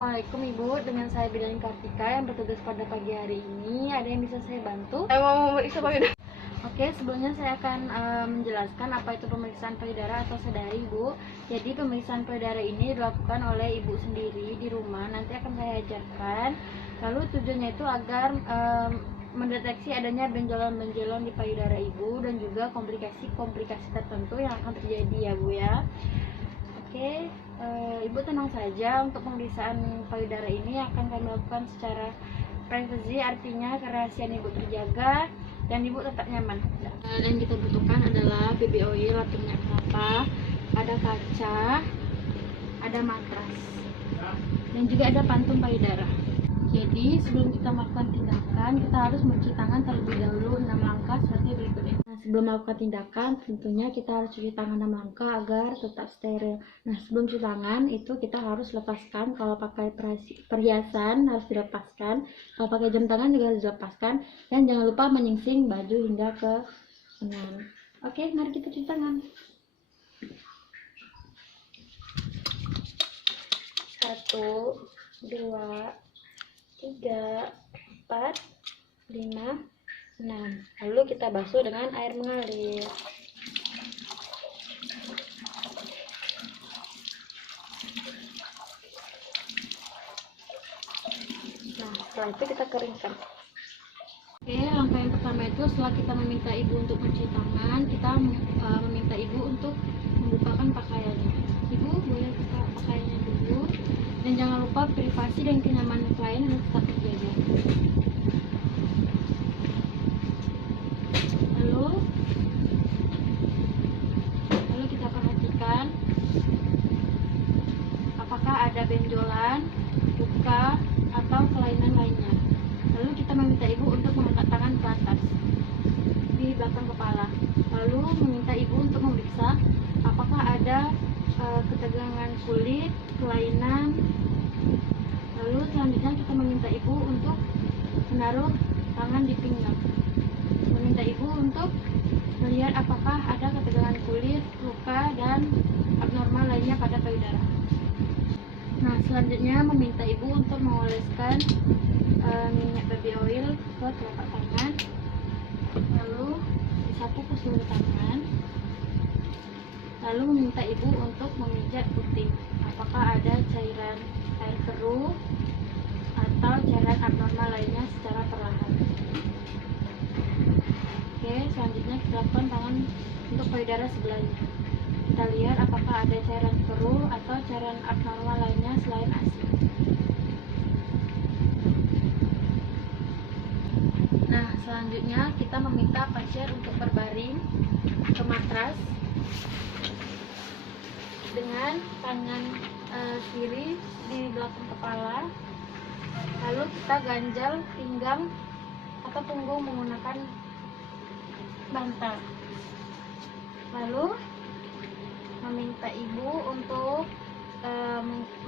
Assalamualaikum Ibu, dengan saya Bidang Kartika yang bertugas pada pagi hari ini. Ada yang bisa saya bantu? Saya mau memeriksa payudara. Oke, sebelumnya saya akan menjelaskan apa itu pemeriksaan payudara atau sedari Ibu. Jadi pemeriksaan payudara ini dilakukan oleh Ibu sendiri di rumah. Nanti akan saya ajarkan. Lalu tujuannya itu agar mendeteksi adanya benjolan-benjolan di payudara Ibu dan juga komplikasi-komplikasi tertentu yang akan terjadi ya Bu ya. Oke, Ibu tenang saja, untuk pemeriksaan payudara ini akan kami lakukan secara privasi, artinya kerahasiaan Ibu terjaga dan Ibu tetap nyaman. Dan kita butuhkan adalah baby oil atau minyak kelapa, ada kaca, ada matras, dan juga ada pantum payudara. Jadi sebelum kita melakukan tindakan, kita harus mencuci tangan terlebih dahulu 6 langkah seperti berikut ini. Nah, sebelum melakukan tindakan, tentunya kita harus cuci tangan 6 langkah agar tetap steril. Nah, sebelum cuci tangan itu kita harus lepaskan, kalau pakai perhiasan harus dilepaskan, kalau pakai jam tangan juga harus dilepaskan, dan jangan lupa menyingsing baju hingga ke lengan. Oke, mari kita cuci tangan. 1, 2, 3, 4, 5, 6. Lalu kita basuh dengan air mengalir. Nah, setelah itu kita keringkan. Oke, langkah yang pertama itu setelah kita meminta Ibu untuk mencuci tangan, kita meminta Ibu untuk membukakan pakaiannya. Ibu boleh buka pakaiannya dulu, dan jangan lupa privasi dan kenyamanan klien harus tetap terjaga. Lalu kita perhatikan apakah ada benjolan, luka, atau kelainan lainnya. Lalu kita meminta Ibu untuk mengangkat tangan ke atas di belakang kepala. Lalu meminta Ibu untuk memeriksa apakah ada ketegangan kulit, kelainan. Lalu selanjutnya kita meminta Ibu untuk menaruh tangan di pinggang. Meminta Ibu untuk melihat apakah ada ketegangan kulit, luka, dan abnormal lainnya pada payudara. Nah, selanjutnya meminta Ibu untuk mengoleskan minyak baby oil ke telapak tangan, lalu disapu ke seluruh tangan. Lalu meminta Ibu untuk memijat puting, apakah ada cairan air keruh atau cairan abnormal lainnya secara perlahan. Oke, selanjutnya kita lakukan tangan untuk payudara sebelahnya. Kita lihat apakah ada cairan keruh atau cairan abnormal lainnya selain ASI. Nah, selanjutnya kita meminta pasien untuk berbaring ke matras dengan tangan kiri di belakang kepala. Lalu kita ganjal pinggang atau punggung menggunakan bantal. Lalu meminta Ibu untuk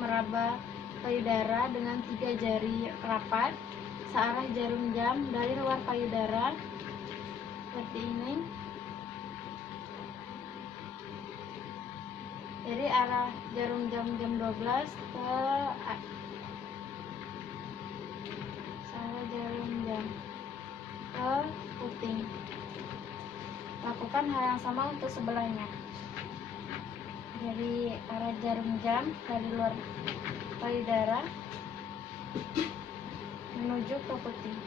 meraba payudara dengan 3 jari rapat searah jarum jam dari luar payudara seperti ini. Jadi arah jarum jam 12 ke jarum jam ke puting. Lakukan hal yang sama untuk sebelahnya. Dari arah jarum jam dari luar payudara menuju ke puting.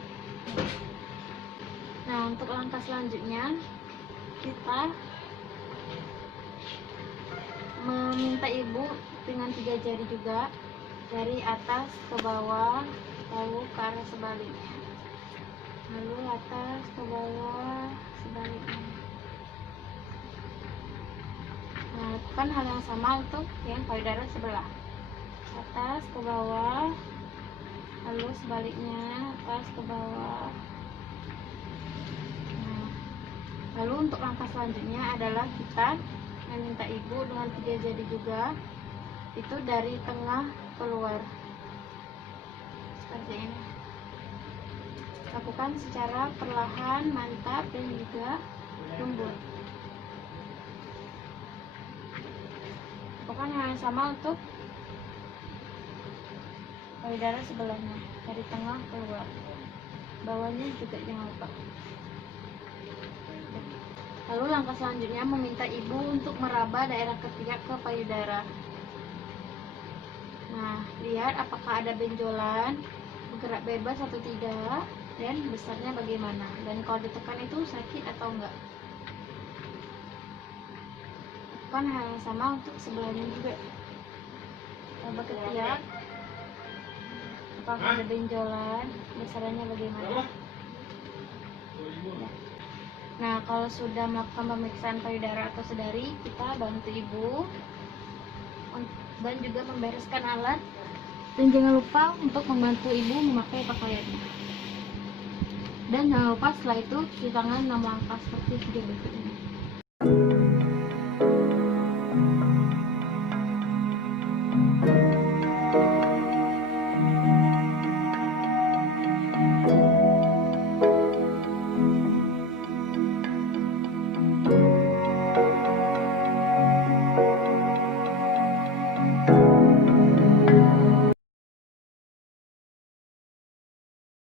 Nah, untuk langkah selanjutnya kita meminta Ibu dengan 3 jari juga dari atas ke bawah, lalu ke arah sebaliknya, lalu atas ke bawah, sebaliknya. Nah, lakukan hal yang sama untuk yang payudara sebelah, atas ke bawah, lalu sebaliknya, atas ke bawah. Nah, lalu untuk langkah selanjutnya adalah kita meminta Ibu dengan 3 jari juga, itu dari tengah keluar seperti ini. Lakukan secara perlahan, mantap, dan juga lembut. Lakukan hal yang sama untuk payudara sebelahnya, dari tengah keluar, bawahnya juga jangan lupa. Lalu langkah selanjutnya meminta ibu untuk meraba daerah ketiak ke payudara. Nah, lihat apakah ada benjolan, bergerak bebas atau tidak, dan besarnya bagaimana, dan kalau ditekan itu sakit atau enggak. Lakukan hal yang sama untuk sebelahnya juga. Raba ketiak, apakah ada benjolan, besarnya bagaimana. Ya. Nah, kalau sudah melakukan pemeriksaan payudara atau sedari, kita bantu ibu dan juga membereskan alat, dan jangan lupa untuk membantu ibu memakai pakaiannya. Dan jangan lupa setelah itu cuci tangan 6 langkah seperti video berikut ini.